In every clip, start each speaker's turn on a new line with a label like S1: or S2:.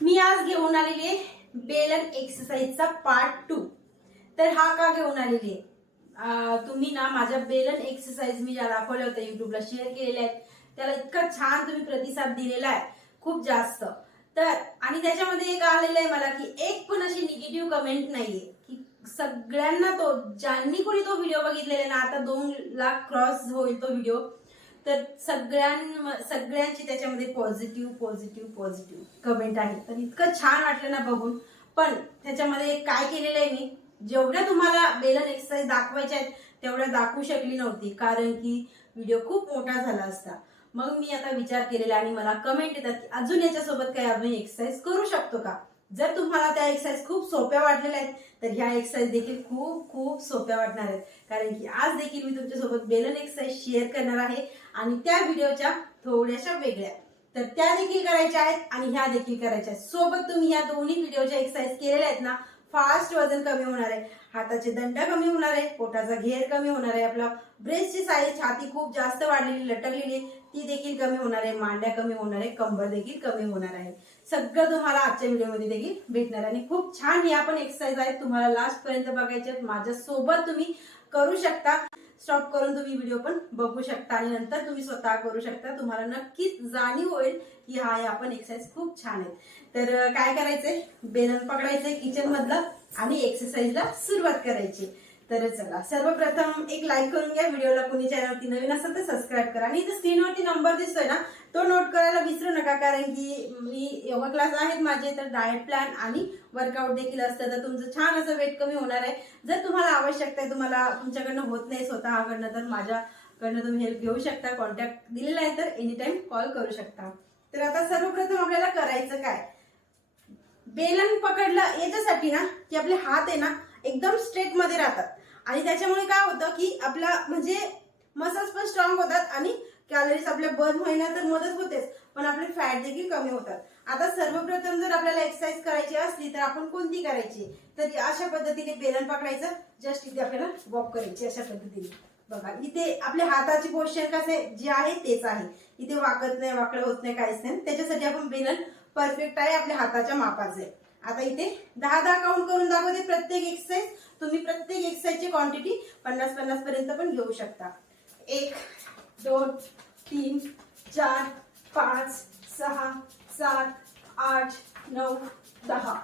S1: मी आज घेऊन आलेली आहे बेलन एक्सरसाइजचा पार्ट टू तर हा का घेऊन आलेली आहे? तुम्ही ना माझ्या बेलन एक्सरसाइज मी ज्या दाखवल्या होत्या युट्यूबला शेअर केलेल्या आहेत त्याला इतका छान तुम्ही प्रतिसाद दिलेला आहे खूप जास्त. तर आणि त्याच्यामध्ये एक आलेलं आहे मला की एक पण अशी निगेटिव्ह कमेंट नाहीये की सगळ्यांना तो ज्यांनी कोणी तो व्हिडिओ बघितलेला आहे ना आता दोन लाख क्रॉस होईल तो व्हिडिओ तर सगळ्यां सगळ्यांची त्याच्यामध्ये पॉझिटिव्ह पॉझिटिव्ह पॉझिटिव्ह कमेंट आहे. तर इतकं छान वाटलं ना बघून. पण त्याच्यामध्ये काय केलेलं आहे मी? जेवढ्या तुम्हाला बेलन एक्सरसाइज दाखवायच्या आहेत तेवढ्या दाखवू शकली नव्हती कारण की व्हिडिओ खूप मोठा झाला असता. मग मी आता विचार केलेला आणि मला कमेंट येतात की अजून याच्यासोबत काही अजून एक्सरसाइज करू शकतो का? जर तुम्हाला त्या एक्सरसाइज खूप सोप्या वाटलेल्या आहेत तर ह्या एक्सरसाइज देखील खूप खूप सोप्या वाटणार आहेत. कारण की आज देखील मी तुमच्यासोबत बेलन एक्सरसाइज शेअर करणार आहे आणि त्या व्हिडिओच्या थोड्याशा वेगळ्या. तर त्या देखील करायच्या आहेत आणि ह्या देखील करायच्या आहेत. सोबत तुम्ही या दोन्ही व्हिडिओच्या एक्सरसाइज केलेल्या आहेत ना फास्ट वजन कमी होणार आहे हाताचे दंड कमी होणार आहे पोटाचा घेर कमी होणार आहे आपला. ब्रेस्टची साईज छाती खूप जास्त वाढलेली लटकलेली ती देखील कमी होणार आहे मांड्या कमी होणार आहे कंबर देखील कमी होणार आहे. सगळं तुम्हाला आजच्या व्हिडिओमध्ये देखील भेटणार आहे. आणि खूप छान या पण एक्सरसाइज आहेत. तुम्हाला लास्ट पर्यंत बघायचे माझ्या सोबत तुम्ही करू शकता. स्टॉप करून तुम्ही व्हिडिओ पण बघू शकता. आणि नंतर तुम्ही स्वतः करू शकता. तुम्हाला नक्कीच जाणीव होईल की हा या पण एक्सरसाइज खूप छान आहेत. तर काय करायचंय? बेलन पकडायचंय किचन मधलं आणि एक्सरसाइजला सुरुवात करायची. तर चला सर्वप्रथम एक लाईक करून घ्या. व्हिडिओला कोणी चॅनलवरती नवीन असेल तर सबस्क्राईब करा. आणि इथे स्क्रीनवरती नंबर दिसतोय ना तो नोट करायला विसरू नका कारण की मी योगा क्लास आहेत माझे तर डाएट प्लॅन आणि वर्कआउट देखील असतं. तर तुमचं छान असं वेट कमी होणार आहे. जर तुम्हाला आवश्यकता आहे तुम्हाला तुमच्याकडनं होत नाही स्वतःकडनं तर माझ्याकडनं तुम्ही हेल्प घेऊ शकता. कॉन्टॅक्ट दिलेला आहे तर एनी टाइम कॉल करू शकता. तर आता सर्वप्रथम आपल्याला करायचं काय? बेलन पकडलं याच्यासाठी ना की आपले हात आहे ना एकदम स्ट्रेटमध्ये राहतात. आणि त्याच्यामुळे काय होतं की आपला म्हणजे मसल्स पण स्ट्रॉंग होतात आणि कॅलरीज आपल्या बर्न व्हायला तर मदत होतेच पण आपले फॅट देखील कमी होतात. आता सर्वप्रथम जर आपल्याला एक्सरसाइज करायची असली तर आपण कोणती करायची? तर अशा पद्धतीने बेलन पकडायचं जस्ट इथे आपल्याला वॉक करायची अशा पद्धतीने. बघा इथे आपल्या हाताची पोश्चर कसे जे आहे तेच आहे. इथे वाकत नाही वाकडं होत नाही काहीच नाही. त्याच्यासाठी आपण बेलन परफेक्ट आहे आपल्या हाताच्या मापाचे. आता इथे दहा दहा काउंट करून दाखवते प्रत्येक एक्सरसाइज तुम्ही प्रत्येक एक्सरसाइजची क्वांटिटी पन्नास पन्नास पर्यंत पण घेऊ शकता. एक दोन तीन चार पाच सहा सात आठ नऊ दहा.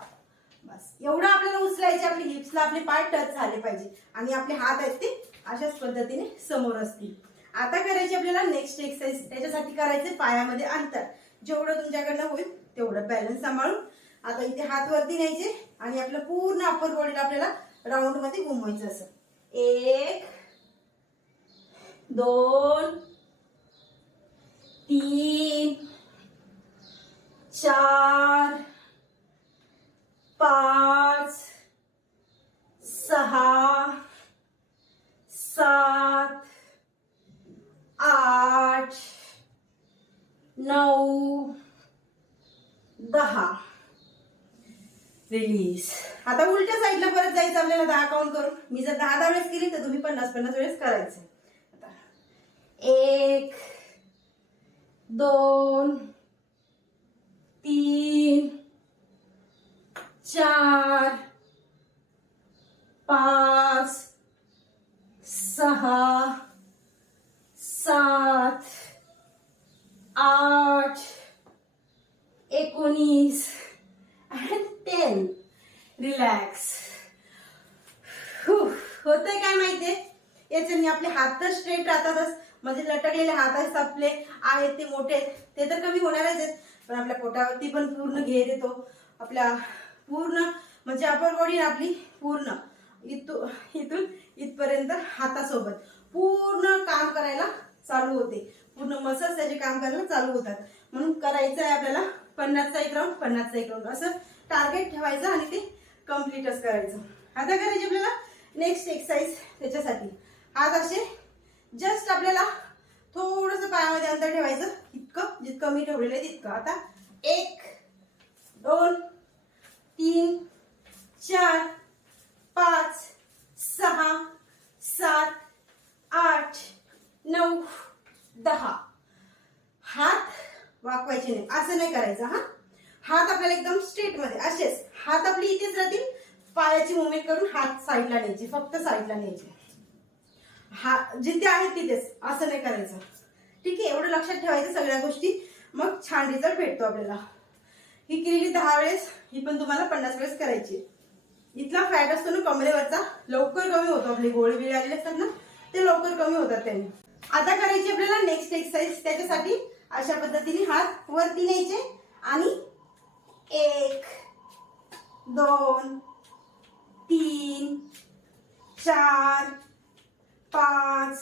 S1: बस. एवढं आपल्याला उचलायचे आपले हिप्सला आपले पाय टच झाले पाहिजे. आणि आपले हात आहेत ते अशाच पद्धतीने समोर असतील. आता करायची आपल्याला नेक्स्ट एक्सरसाइज त्याच्यासाठी करायचे पायामध्ये अंतर. जेवढं तुमच्याकडनं होईल तेवढं बॅलन्स सांभाळून आता इथे हात वरती न्यायचे आणि आपलं पूर्ण अप्पर बॉडीला आपल्याला राऊंडमध्ये घुमवायचं असं. एक दोन तीन चार पाच सहा सात आठ नऊ दहा वीस आता उलट्या साईडला परत जायचं आपल्याला दहा काउंट करून. मी जर दहा दहा वेळेस केली तर तुम्ही पन्नास पन्नास वेळेस करायचं. एक दोन तीन चार पाच सहा सात आठ एकोणीस आणि टेन रिलॅक्स होतंय काय माहितीये? याच्याने आपले हात तर स्ट्रेट राहतातच. म्हणजे लटकलेले हात आहेत आपले आहेत ते मोठे. आहेत ते तर कमी होणारच आहेत. पण आपल्या पोटावरती पण पूर्ण घेर येतो. आपल्या पूर्ण म्हणजे अपर बॉडी आपली पूर्ण. इथून इथून इथपर्यंत हातासोबत. पूर्ण काम करायला चालू होते. पूर्ण मसल्स त्याचे काम करायला चालू होतात. म्हणून करायचं आहे आपल्याला पन्नासचा एक राऊंड पन्नासचा एक राऊंड असं टार्गेट ठेवायचं आणि ते कम्प्लीटच करायचं. आता करायची आपल्याला नेक्स्ट एक्सरसाइज त्याच्यासाठी. हात असे जस्ट आपल्याला थोडस पायामध्ये अंतर ठेवायचं. इतकं जितकं मी ठेवलेलं आहे तितकं. आता एक दोन तीन चार पाच सहा सात आठ नऊ दहा. हात वाकवायचे नाही असं नाही करायचं हा. हात आपल्याला एकदम स्ट्रेटमध्ये असेच. हात आपली इथेच राहतील. पायाची मुवमेंट करून हात साईडला न्यायचे फक्त साईडला न्यायचे. हा जिथे आहेत तिथेच असं नाही करायचं. ठीक आहे एवढं लक्षात ठेवायचं सगळ्या गोष्टी. मग छान रिझल्ट भेटतो आपल्याला. ही केलेली दहा वेळेस ही पण तुम्हाला पन्नास वेळेस करायची. इथला फॅट असतो ना कमरेवरचा लवकर कमी होतो. आपले गोळे बिळे आलेले असतात ना ते लवकर कमी होतात त्यांनी. आता करायची आपल्याला नेक्स्ट एक्सरसाइज त्याच्यासाठी अशा पद्धतीने हात वरती न्यायचे आणि एक दोन तीन चार पाच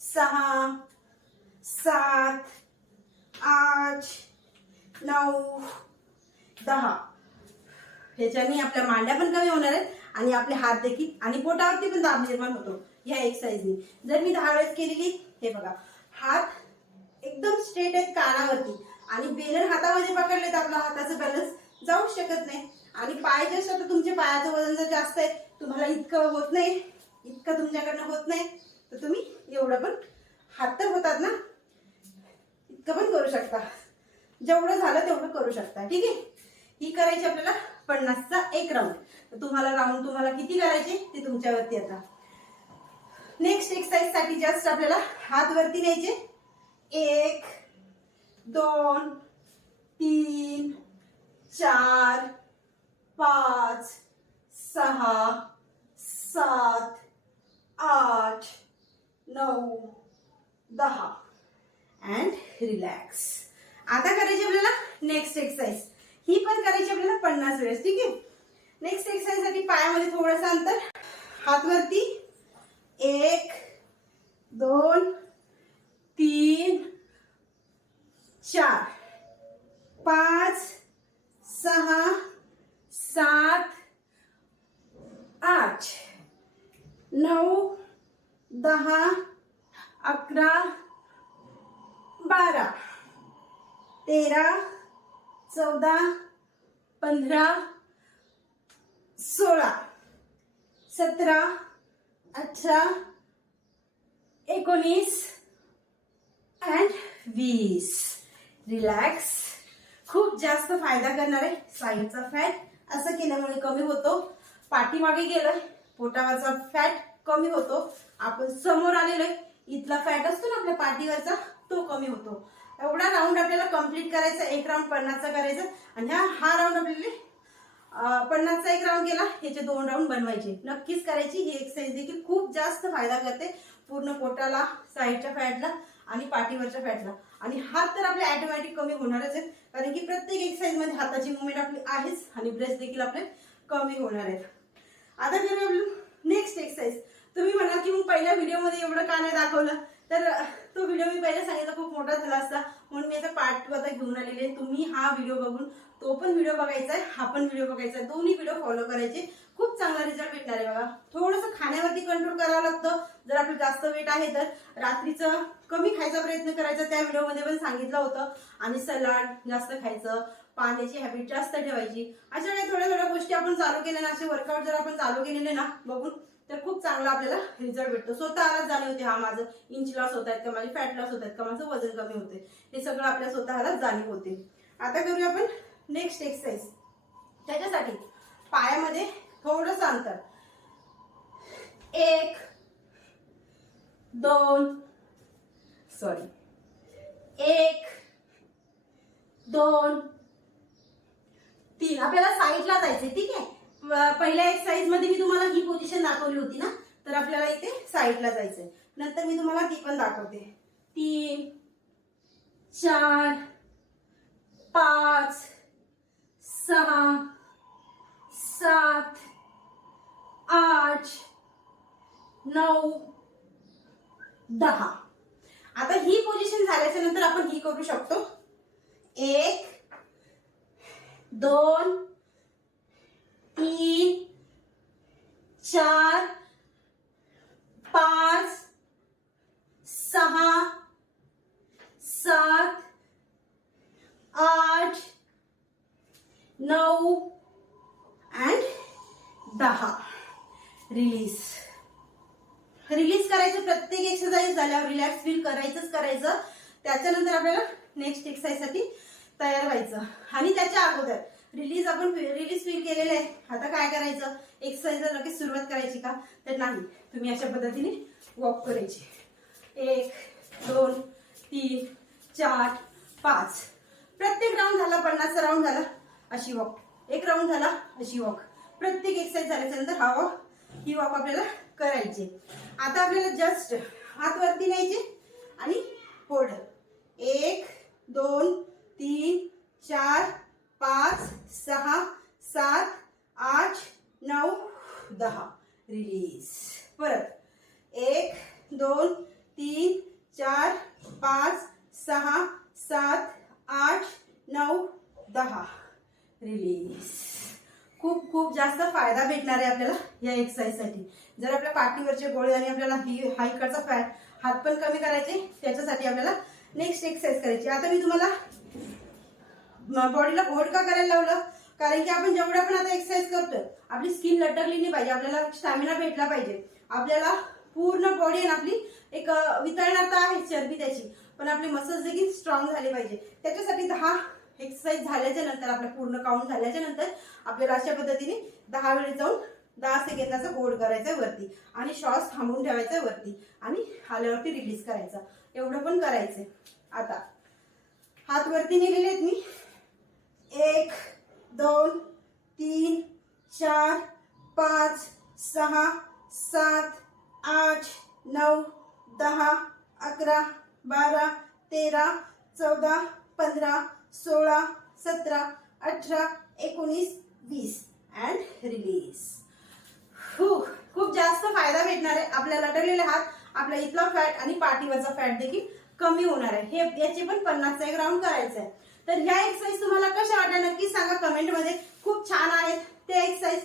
S1: सहा सात आठ नऊ दहा. ह्याच्याने आपल्या मांड्या पण कमी होणार आहेत आणि आपले हात देखील आणि पोटावरती पण दाब निर्माण होतो ह्या एक्सरसाइजनी जर मी दहा वेळेस केलेली हे बघा. हात एकदम स्ट्रेट आहेत कानावरती आणि बेलन हातामध्ये पकडले तर आपला हाताचं बॅलन्स जाऊ शकत नाही. आणि पाय जे असतात तर तुमच्या पायाचं वजन जर जास्त आहे तुम्हाला इतकं होत नाही इतकं तुमच्याकडनं होत नाही तर तुम्ही एवढं पण हात तर होतात ना. इतकं पण करू शकता. जेवढं झालं तेवढं करू शकता. ठीक आहे? ही करायची आपल्याला पन्नासचा एक राऊंड तर तुम्हाला राऊंड तुम्हाला किती करायचे ते तुमच्यावरती आता. नेक्स्ट एक्सरसाइजसाठी जस्ट आपल्याला हात वरती न्यायचे. एक दोन तीन चार सहा सात आठ नऊ दहा. अँड रिलॅक्स आता करायची आपल्याला नेक्स्ट एक्सरसाइज ही पण करायची आपल्याला पन्नास वेळेस ठीक आहे? नेक्स्ट एक्सरसाइजसाठी पायामध्ये थोडंसं अंतर. हात वरती एक दोन तीन चार पाच सहा सात आठ नऊ दहा अकरा बारा तेरा चौदा पंधरा सोळा सतरा अठरा एकोणीस अँड वीस. रिलॅक्स खूप जास्त फायदा करणार आहे साईडचा फॅट असं केल्यामुळे कमी होतो. पाठीमागे गेलोय पोटावरचा फॅट कमी होतो. आपण समोर आलेलोय इथला फॅट असतो ना आपल्या पाठीवरचा तो कमी होतो. एवढा राऊंड आपल्याला कंप्लीट करायचा एक राऊंड पन्नासचा करायचा आणि हा हा राऊंड आपल्याला पन्नासचा एक राऊंड केला. ह्याचे दोन राऊंड बनवायचे. नक्कीच करायची. ही एक्सरसाइज देखील खूप जास्त फायदा करते. पूर्ण पोटाला साईडच्या फॅटला आणि पाठीवरच्या फॅटला आणि हात तर आपले ॲटोमॅटिक कमी होणारच आहेत. कारण की प्रत्येक एक्सरसाइजमध्ये हाताची मुवमेंट आपली आहेच आणि ब्रेस देखील आपले कमी होणार आहेत. आता करूया नेक्स्ट एक्सरसाइज तुम्ही म्हणाल की मग पहिल्या व्हिडिओमध्ये एवढं का नाही दाखवलं? तर तो व्हिडिओ मी पहिले सांगितला खूप मोठा झाला असता. म्हणून मी आता पार्ट टू आता घेऊन आलेले आहे. तुम्ही हा व्हिडिओ बघून तो पण व्हिडिओ बघायचा आहे हा पण व्हिडिओ बघायचा आहे. दोन्ही व्हिडिओ फॉलो करायचे. खूप चांगला रिझल्ट भेटणार आहे बघा. थोडंसं खाण्यावरती कंट्रोल करावं लागतं. जर आपलं जास्त वेट आहे तर. रात्रीचं कमी खायचा प्रयत्न करायचा त्या व्हिडिओमध्ये पण सांगितलं होतं. आणि सलाड जास्त खायचं. पाण्याची हॅबिट जास्त ठेवायची. अशा काही थोड्या थोड्या गोष्टी आपण चालू केल्या ना असे वर्कआउट जर आपण चालू केलेले ना बघून तर खूप चांगला आपल्याला रिझल्ट भेटतो. स्वतःला जाणीव होते. हा माझं इंच लॉस होत आहेत का माझे फॅट लॉस होत आहेत का माझं वजन कमी होते हे सगळं आपल्या स्वतःला जाणीव होते. आता करूया आपण नेक्स्ट एक्सरसाइज त्याच्यासाठी पायामध्ये थोडंसं अंतर. एक दोन सॉरी एक दोन तीन. आपल्याला साईडला जायचंय ठीक आहे? पहिल्या एक्सरसाइजमध्ये मी तुम्हाला ही पोझिशन दाखवली होती ना तर आपल्याला इथे साईडला जायचंय. नंतर मी तुम्हाला ती पण दाखवते. तीन चार पाच सहा सात आठ नऊ दहा. आता ही पोझिशन झाल्याच्यानंतर आपण ही करू शकतो. एक दोन तीन चार पाच सहा सात आठ नऊ अँड दहा. रिलीज. रिलीज करायचं प्रत्येक एक्सरसाइज झाल्यावर रिलॅक्स फील करायचंच करायचं. त्याच्यानंतर आपल्याला नेक्स्ट एक्सरसाइजसाठी तयार व्हायचं. आणि त्याच्या अगोदर रिलीज आपण रिलीज फील केलेलं आहे. आता काय करायचं? एक्सरसाइजला लगेच सुरुवात करायची का? तर नाही. तुम्ही अशा पद्धतीने वॉक करायची. एक दोन तीन चार पाच. प्रत्येक राऊंड झाला पन्नासचा राऊंड झाला अशी वॉक एक राऊंड झाला अशी वॉक प्रत्येक एक्सरसाइज झाल्याच्यानंतर हा वॉक ही वॉक आपल्याला करायची. आता आपल्याला जस्ट हात वरती न्यायचे आणि होल्ड एक दोन तीन चार पाच सहा सात आठ नऊ दहा. रिलीज परत. एक दोन तीन चार पाच सहा सात आठ नऊ दहा. रिलीज खूप खूप जास्त फायदा भेटणार आहे आपल्याला या एक्सरसाइजसाठी जर आपल्या पाठीवरचे गोळे आणि आपल्याला ही हा इकडचा फॅट हात पण कमी करायचे त्याच्यासाठी आपल्याला नेक्स्ट एक्सरसाइज करायची आता मी तुम्हाला बॉडीला होल्ड का करायला लावलं. कारण की आपण जेवढ्या पण आता एक्सरसाइज करतोय आपली स्किन लटकली नाही पाहिजे. आपल्याला स्टॅमिना भेटला पाहिजे. आपल्याला पूर्ण बॉडी आणि आपली एक अं, वितळणार तर आहे चरबी त्याची. पण आपले मसल्स देखील स्ट्रॉंग झाले पाहिजे. त्याच्यासाठी दहा एक्सरसाइज झाल्याच्यानंतर आपल्या पूर्ण काउंट झाल्याच्यानंतर आपल्याला अशा पद्धतीने दहा वेळेस जाऊन दहा सेकंदाचा होल्ड करायचा वरती आणि श्वास थांबून ठेवायचा वरती आणि आल्यावरती रिलीज करायचा. एवढं पण करायचंय. आता हात वरती नेलेले आहेत मी. एक दोन तीन चार पाच सहा सात आठ नऊ दहा अकरा बारा तेरा चौदा पंधरा सोळा सतरा अठरा एकोणीस वीस. अँड रिलीज खूप खूप जास्त फायदा भेटणार आहे. आपल्या लटकलेले हात आपला इथला फॅट आणि पाठीवरचा फॅट देखील कमी होणार आहे. हे याचे पण पन्नासचा एक राऊंड करायचा आहे तर ह्या एक्सरसाइज तुम्हाला कशा वाटल्या नक्की सांगा कमेंटमध्ये खूप छान आहेत ते एक्सरसाइज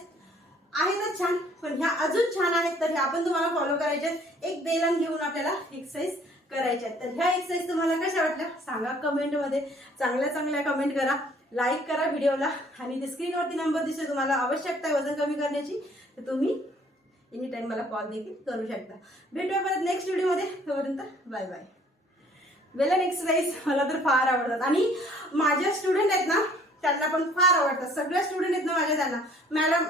S1: आहेतच छान पण ह्या अजून छान आहेत तर ह्या पण तुम्हाला फॉलो करायच्या आहेत. एक बेलन घेऊन आपल्याला एक्सरसाइज करायच्या आहेत. तर ह्या एक्सरसाइज तुम्हाला कशा वाटल्या सांगा कमेंटमध्ये चांगल्या चांगल्या कमेंट करा. लाईक करा व्हिडिओला आणि ते स्क्रीनवरती नंबर दिसतो तुम्हाला. आवश्यकता आहे वजन कमी करण्याची तर तुम्ही एनी टाईम मला कॉल देखील करू शकता. भेटूया परत नेक्स्ट व्हिडिओमध्ये तोपर्यंत बाय बाय वेलन एक्सरसाइज मला तर फार आवडतात. आणि माझ्या स्टुडंट आहेत ना त्यांना पण फार आवडतात. सगळ्या स्टुडंट आहेत ना माझ्या त्यांना. मॅडम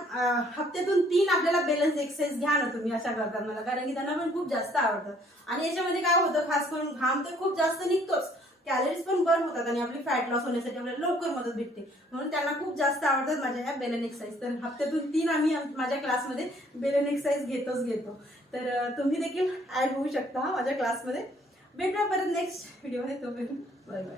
S1: हप्त्यातून तीन आपल्याला बॅलन्स एक्सरसाइज घ्या ना तुम्ही अशा करतात मला. कारण की त्यांना पण खूप जास्त आवडतं. आणि याच्यामध्ये काय होतं खास करून घाम तर खूप जास्त निघतोच. कॅलरीज पण बर्न होतात आणि आपली फॅट लॉस होण्यासाठी आपल्याला लवकर मदत भेटते. म्हणून त्यांना खूप जास्त आवडतात माझ्या ह्या बेलन एक्सरसाइज तर हप्त्यातून तीन आम्ही माझ्या क्लासमध्ये बेलन एक्सरसाइज घेतोच घेतो. तर तुम्ही देखील ऍड होऊ शकता माझ्या क्लासमध्ये भेटूया परत नेक्स्ट व्हिडिओ तो तोपर्यंत बाय बाय